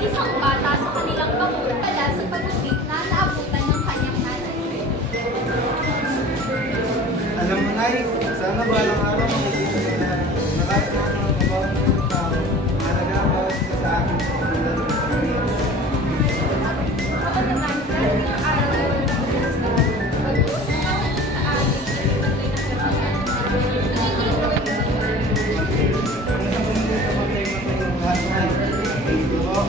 isang bata sa kanilang bakuran dala sa pagupit na naabutan ng kanyang nanay. Alam mo, Nay, sana balang araw makikita ko na kahit na ano ang gawa ng tao, mahalaga ang bawat isa sa akin sa komunidad ng pamilya. Oo naman, dahil ng araw ay pagbukas na pagbukas ng bawat isa sa akin ay ibantay ng katigan. Kung sa komunidad na matay-matay ng lahat, Nay, ay duro,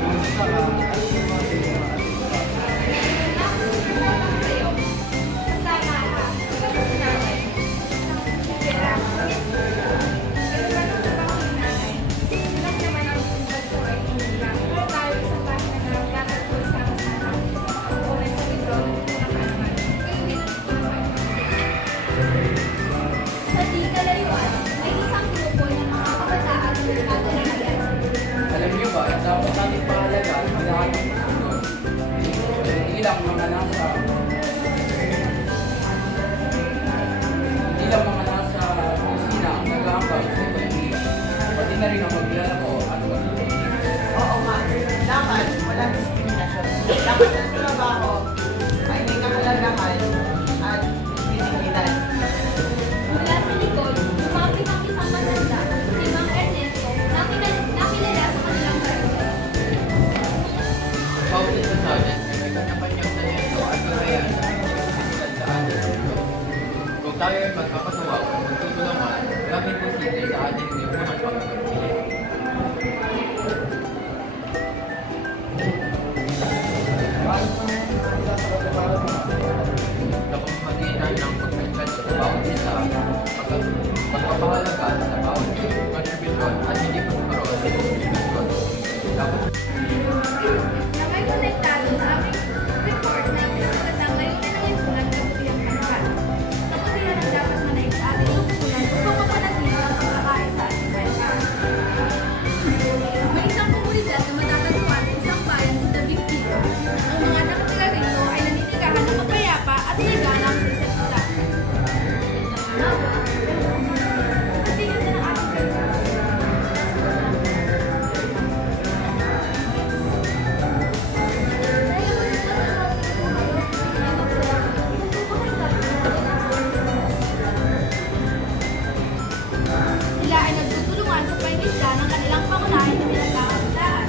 ang saka, at yung mga tingin. Alam niyo ba, dapat natin pahalagaan ang lahat ng pagkakas. Hindi lang mga nasa kusina ang nag-aambag sa ekonomiya. Pati na rin ang maglalako at magluluto. Oo nga, dapat walang diskriminasyon. Dapat ang trabaho ay may kahalagahan at pinigilan. Mula sa likod, lumapit ang isang matanda, si Mang Ernesto, na kilala sa kanilang barangay. Bawat isa sa atin ay may kanya-kanyang talento at kakayahan na pagkakasimulan sa atin. Kung tayo ay magpapatuwa o magtutulungan, maraming posible sa ating lipunang pagkakapili. Kapamamagitan ng pagkakasya sa bawat isa, pagpapahalaga sa bawat kontribusyon at hindi pagkaroon ng kontribusyon. Dapat Na may konektado sa aming report na pinagkatang ngayon ay nangipunan ng kabutihang pangkat. Kabutihan ang dapat manaig sa ating lungkulan upang mapanatili ang pagkakain sa ating bansa. May isang komunidad na matatagpuan sa isang bayan sa Dabiq City. Ang mga nakatira rito ay nanitikahan ng mapayapa at nagana sa isa't isa. Patingin na ng ating bansa. Sila ay nagtutulungan sa pag-isla ng kanilang pangunahin na pinagkakakitaan.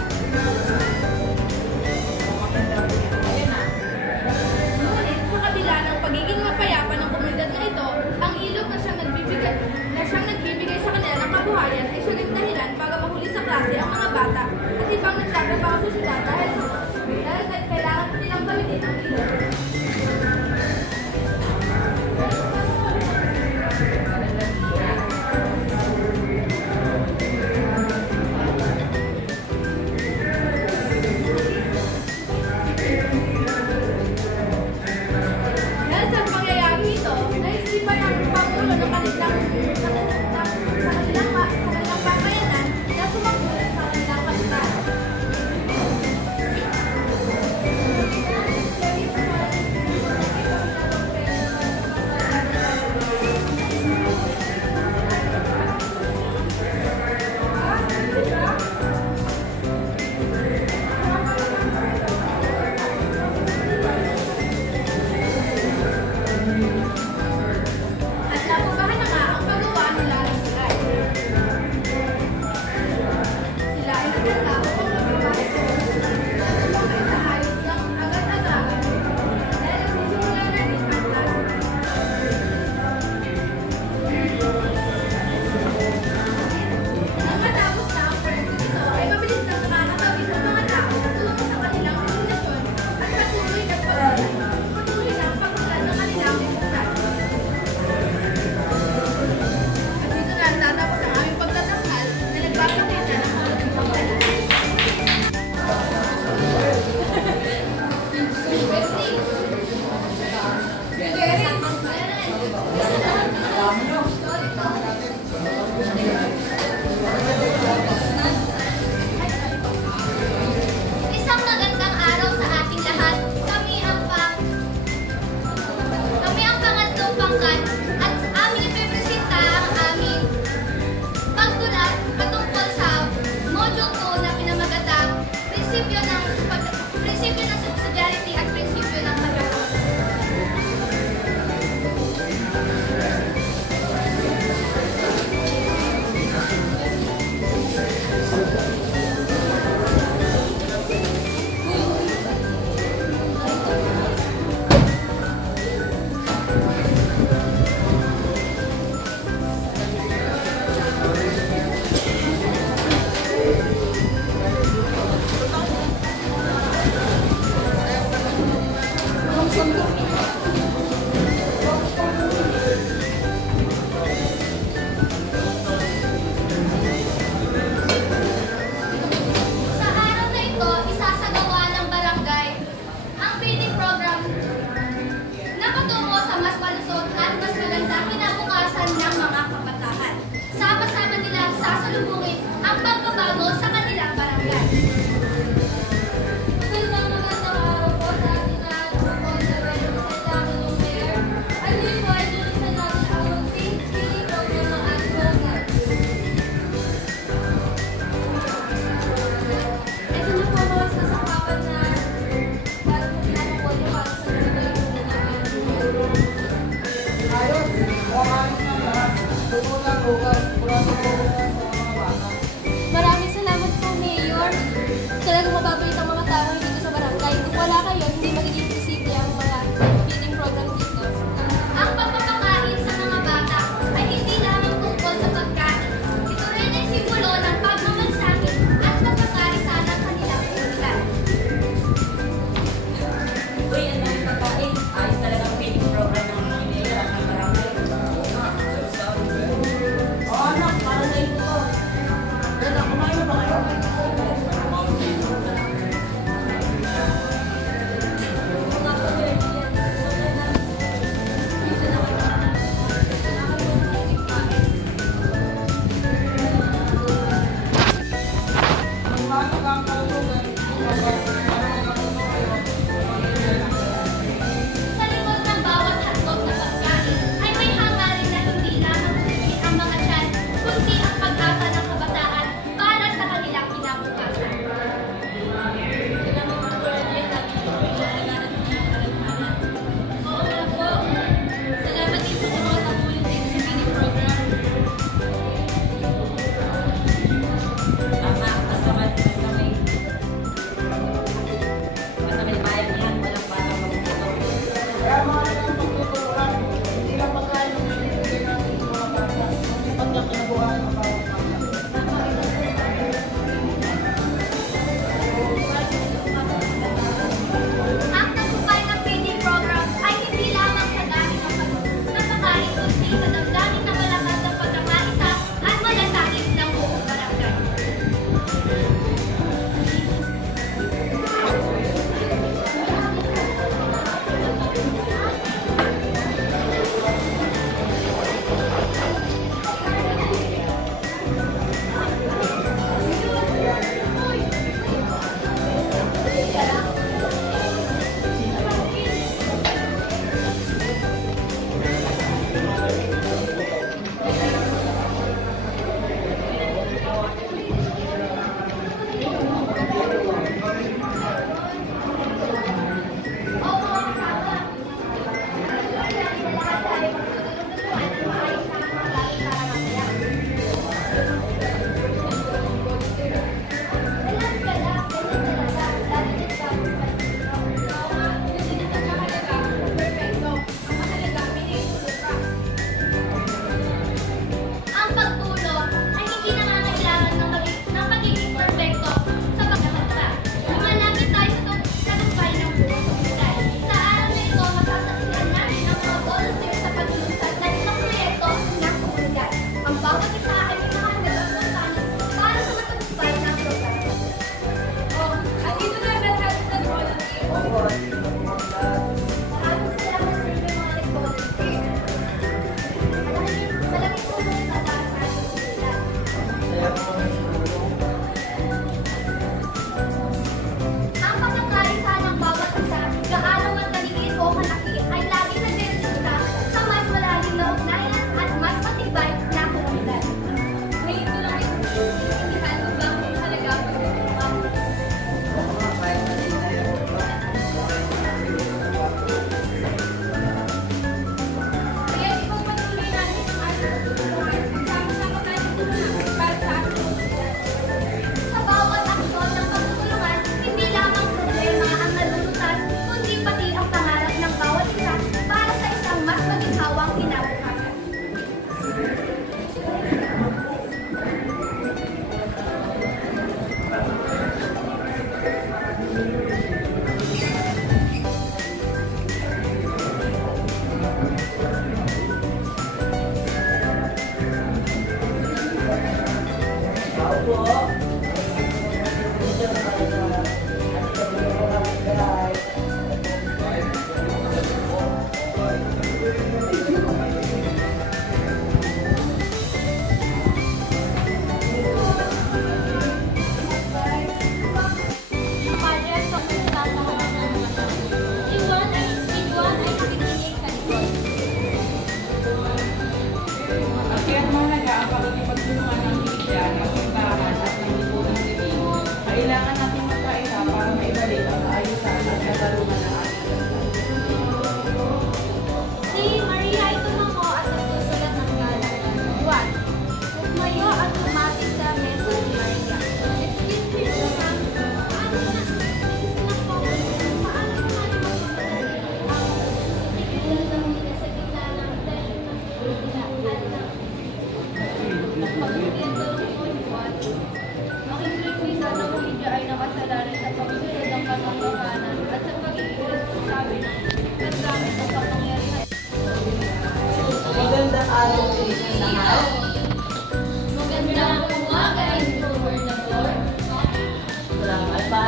Ngunit sa kabila ng pagiging mapayapa ng komunidad na ito, ang ilog na siyang nagbibigay sa kanila ng kabuhayan ay siyang dahilan para mahuli sa klase ang mga bata at ibang nagtatrabaho sa sila dahil kailangan nilang gamitin ang ilog. Dahil sa pangyayari ito, naisipan ng Pangulo ng kanilang pamayanan na sumagulat sa kanilang kapitan. At napubahan na nga ang paggawa nila ng tulay. Sila ay nagkita upang magbabahay sa tulong ay sa ayos ng agad-agaran. Dahil nagsisimula na rin ang tayo. Nang matapos na ang proyekto nito ay mabilis na makakatawid ng mga tao na tulungan sa kanilang komunikasyon at patuloy na ang pagkulan ng kanilang lipunan. At dito na tatapos ang aming pagtatanghal na nagpapakita ng mga pagkakas. Sa araw na ito, isasagawa ng barangay ang feeding program na patungo sa mas malusog at mas magandang kinabukasan ng mga kabataan. Sama-sama nilang sasalubungin ang pagbabago sa kanilang barangay. Magandang araw po sa ating lahat. Ako po sa Representative Mayor. At yun po ay dulisan natin ang feeding program ng ating barangay. Ito na po mga sasakapan na para po pinapakuha para sa barangay. Ayos, ayos na lahat. Totoo lang, Lucas. Sigurado ko sa mga bata. Maraming salamat po, Mayor. Talagang mababalik ang mga tao dito sa barangay. Kung wala kayo, hindi magiging posible ang mga feeding program dito. Ang pagpapakain sa mga bata ay hindi lamang tungkol sa pagkain. Ito rin ay simbolo ng pagmamagsakit at pagkakaisa ng kanilang komunidad. Uy, ang dami pagkain. Ayos talagang feeding program ng mga mayor at ng barangay. Oh, anak, para sa ito. Teka, kumain na ba kayo? Pasok ang kalusugan. Sa likod ng bawat hotdog na pagkain ay may hangarin na hindi lamang kunin ang mga tiyan, kundi ang pag-asa ng kabataan para sa kanilang kinabukasan. Oo nga po. Salamat din po sa mga tumulong din sa feeding program. Tama, basta may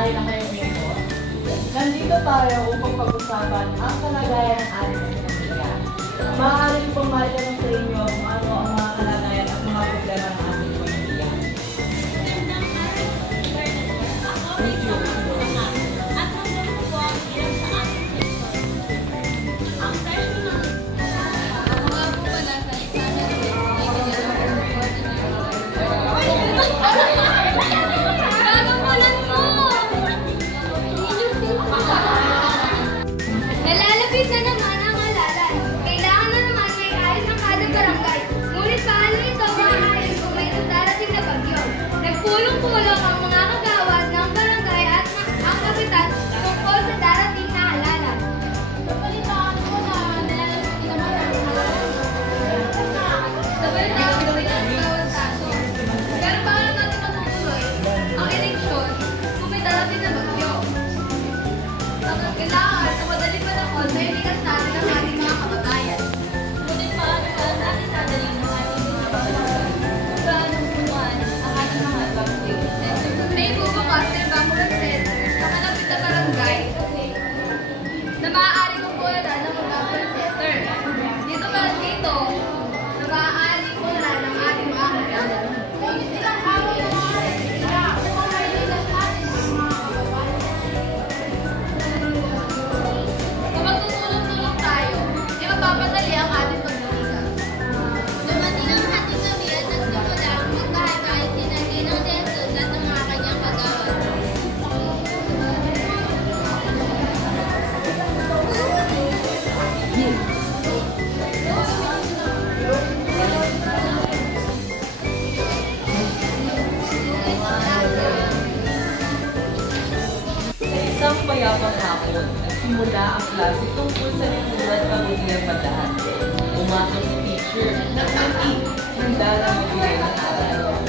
maaari na kayong dito. Nandito tayo upang pag-usapan ang kalagayan ng ating pamilya. Maaari pong maitanong sa inyo kung ano ang mga kalagayan at mga problema ng ating pamilya. Magandang araw po, Sir Nestor. Ako ay Sama. At hanggang po po ang hirap sa ating sektor. Ang presyo ng Ako nga po pala sa examen ng Gagamulan mo! Nalalapit na naman ang halalan. Kailangan na naman may ayos ang kada barangay. Ngunit paano ito maaaring kung may darating na bagyo? Nagpulong-pulong ang mga kagawad ng barangay at ang kapitan tungkol sa darating na halalan. Napalitaan ko na nalalapit naman ang halalan. Napalitaan ko rin ang bawat kaso. Pero paano natin matutuloy ang eleksyon kung may darating na bagyo? Kailangan sa madaling panahon na ilikas natin ang ating mga kababayan. Ngunit paano natin dadalhin ang ating mga kababayan? Kung gaano buwan ang ating mga bagyo? May bubukas na Bakulan Center sa malapit na barangay na maaari kong puwalan ng Bakulan Center. Dito na maaari puwalan ng ating mga kababayan. Ngunit ilang araw na mga kung may ilikas natin ang mga kababayan. Kapag tutulong-tulong tayo, ay mapapadali ang ating paglilikas. Dumating ang ating gabi at nagsimula ang magkahay-kahay sina Ginang Jesus at ang mga kanyang kagawad. Sa isang payapang hapon, nagsimula ang klase tungkol sa lipunan at pamiliyang bandahan. Pumasok si teacher ng anti, handa na magbigay ng aral.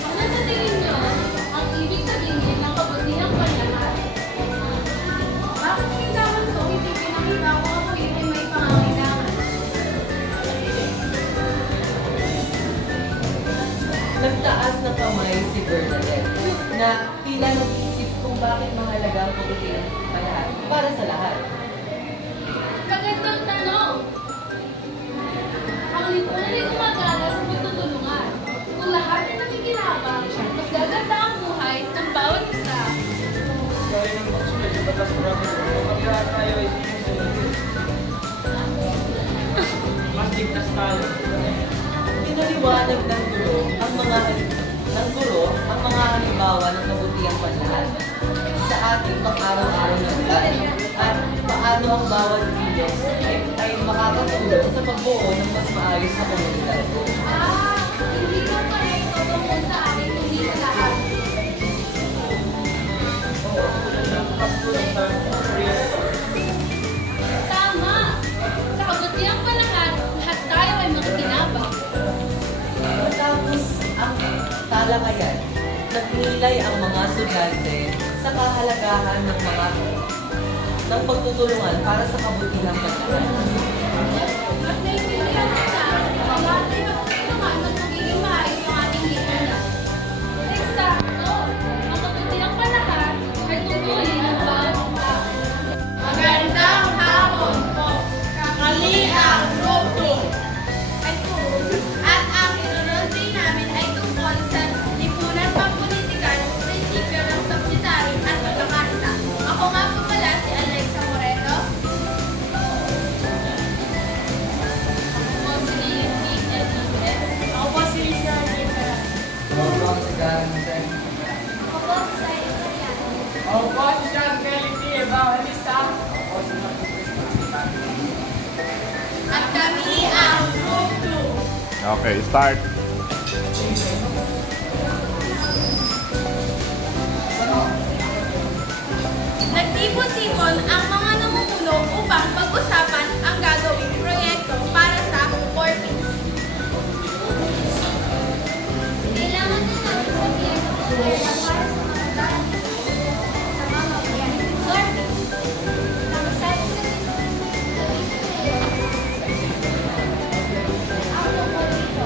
Ano sa tingin niyo ang ibig sabihin ng kabutihang panlahat? Bakit kailangan ito hindi pinakita ko ako hindi may pangangailangan? Nagtaas ng kamay si Bernadette na tila nag-isip kung bakit mahalaga ang pagkutihang bandahan para sa lahat. Magandang tanong! Ang lipunan ay gumagana sa pagtutulungan. Kung lahat ay nakikinabang, mas gaganda ang buhay ng bawat isa. Gawin ng pagsunod sa batas province. Kapag lahat tayo ay sinusunod, mas ligtas tayo. Pinaliwanag ng guro ang mga halimbawa ng kabutihang panlahat sa ating pang-araw-araw na buhay at paano ang bawat kilos ay makakatulong sa pagbuo ng mas maayos na komunidad. Hindi mo pa rin ito tungkol sa akin, hindi sa lahat. Oo, tulad ng pagtulong sa real story. Tama! Sa kabutihang panahon, lahat tayo ay makikinabang. Matapos ang talakayan, nagnilay ang mga estudyante sa kahalagahan ng pagtutulungan para sa kabutihang panlahat. At naiintindihan nila ang lahat ay magtutulungan at magiging maayos ang ating lipunan. Eksakto! Ang kabutihang panahon ay tungkulin ng bawat tao. Magandang hapon po! Kami ang grupo at ang inununsay namin ay tungkol sa lipunan pampolitikal, prinsipyo ng subsidiary at pagkakaisa. Ako nga po pala si Alexa Moreno. Ako po si Pete Enriquez. Ako po si Lisa Rivera. Oo, si Karen Sen. Ako po si Sayo Soriano. Oo, si John Kelly T. Evangelista. Oo, si Marcos Marcos. At kami ang Group 2. Okay, start. Nagtipon-tipon ang mga namumuno upang pag-usapan ang gagawing proyekto para sa Corpus. Kailangan na namin sabihin ang problema para sa mga dati sa mga bayan. Corpus. Ang sabi sa ang tungkol dito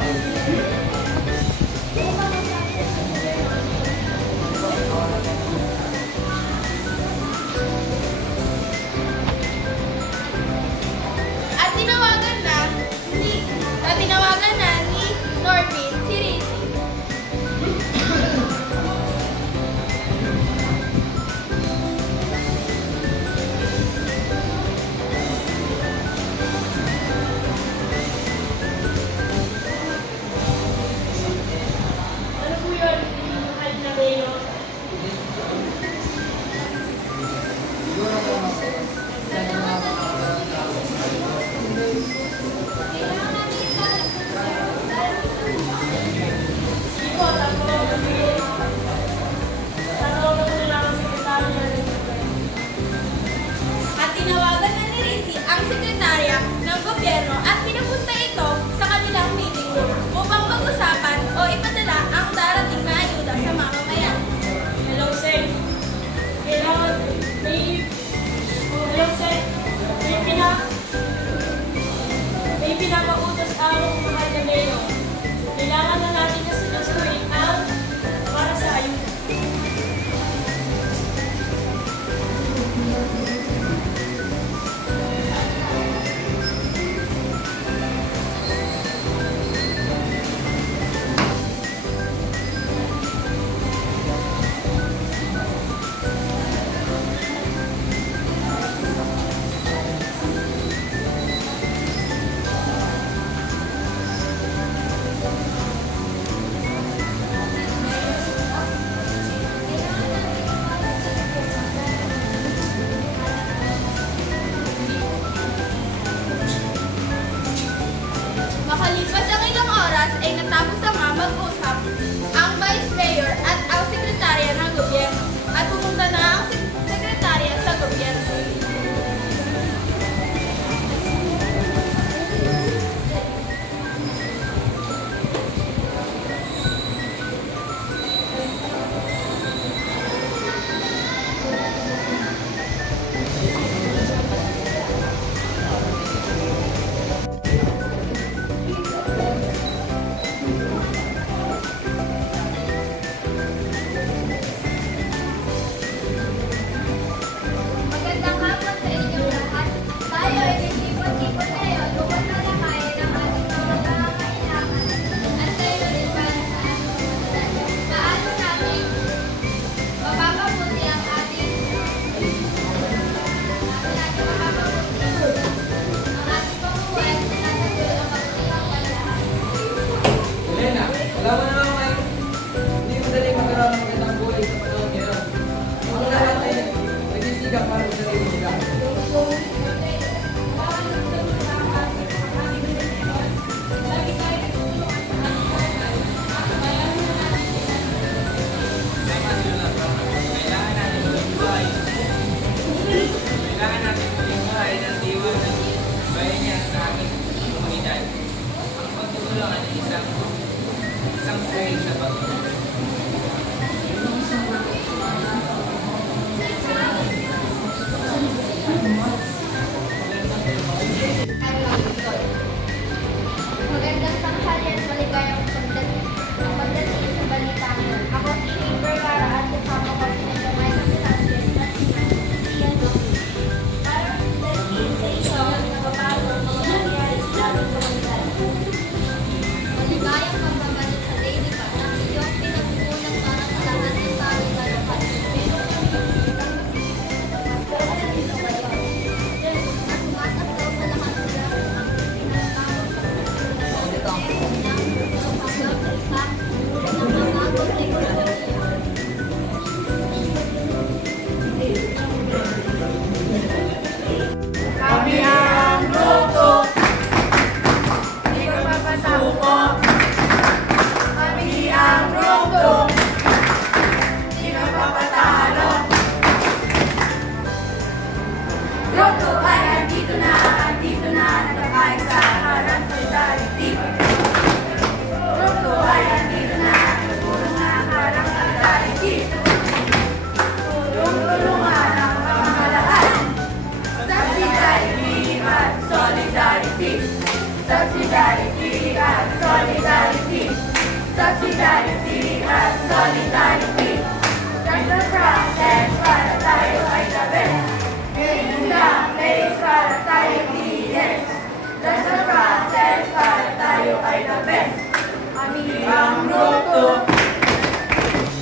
ang grupo,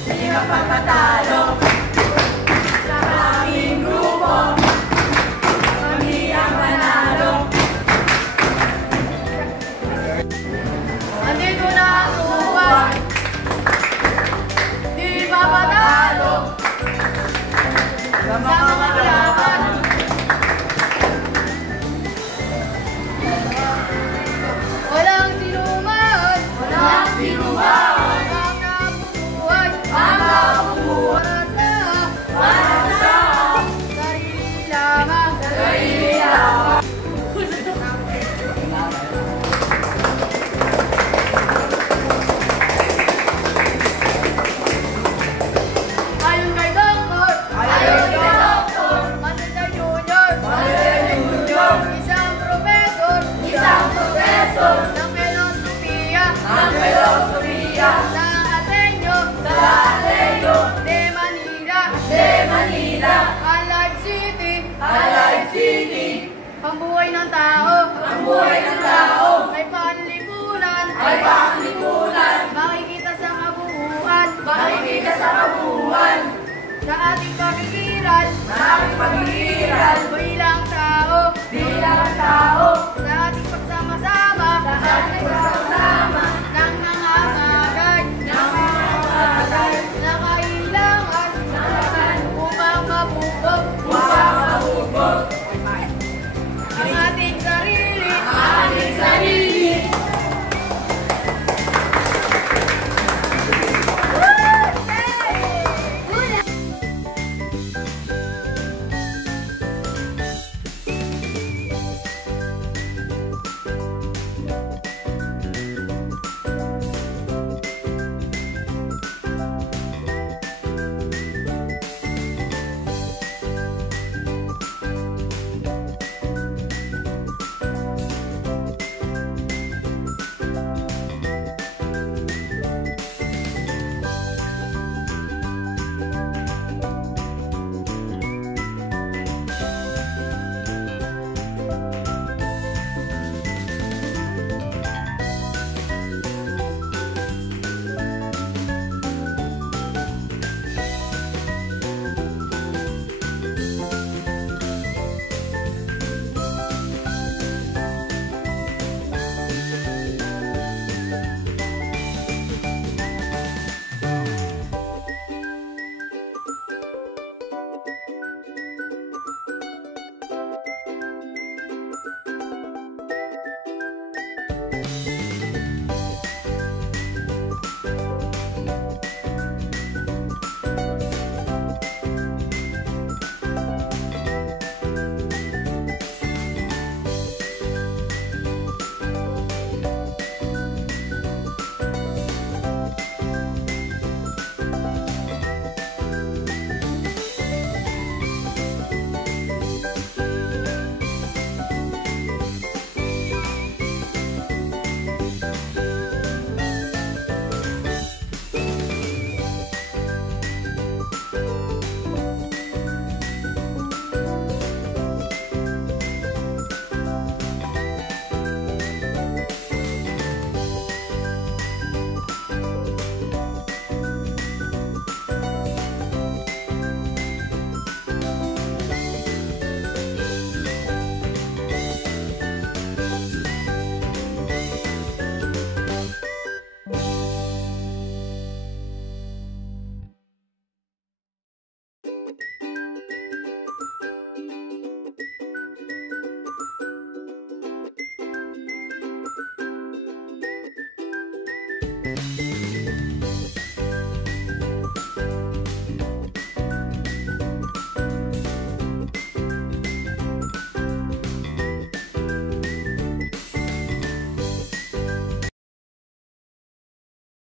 di mapapatalo. Sa aming grupo, kami ang panalo. Andito na ang upan, di mapatalo. Sa mga kalaban, walang sinuman, walang sinuman, ang nabubuhay, para sa sarili lamang, sarili lamang. Ayon kay Doktor, Manila Junior, isang profesor, ng filosofiya, sa Ateneo, de Manila, Alive City, ang buhay ng tao, ay panlipunan, makikita sa kabuuan, sa ating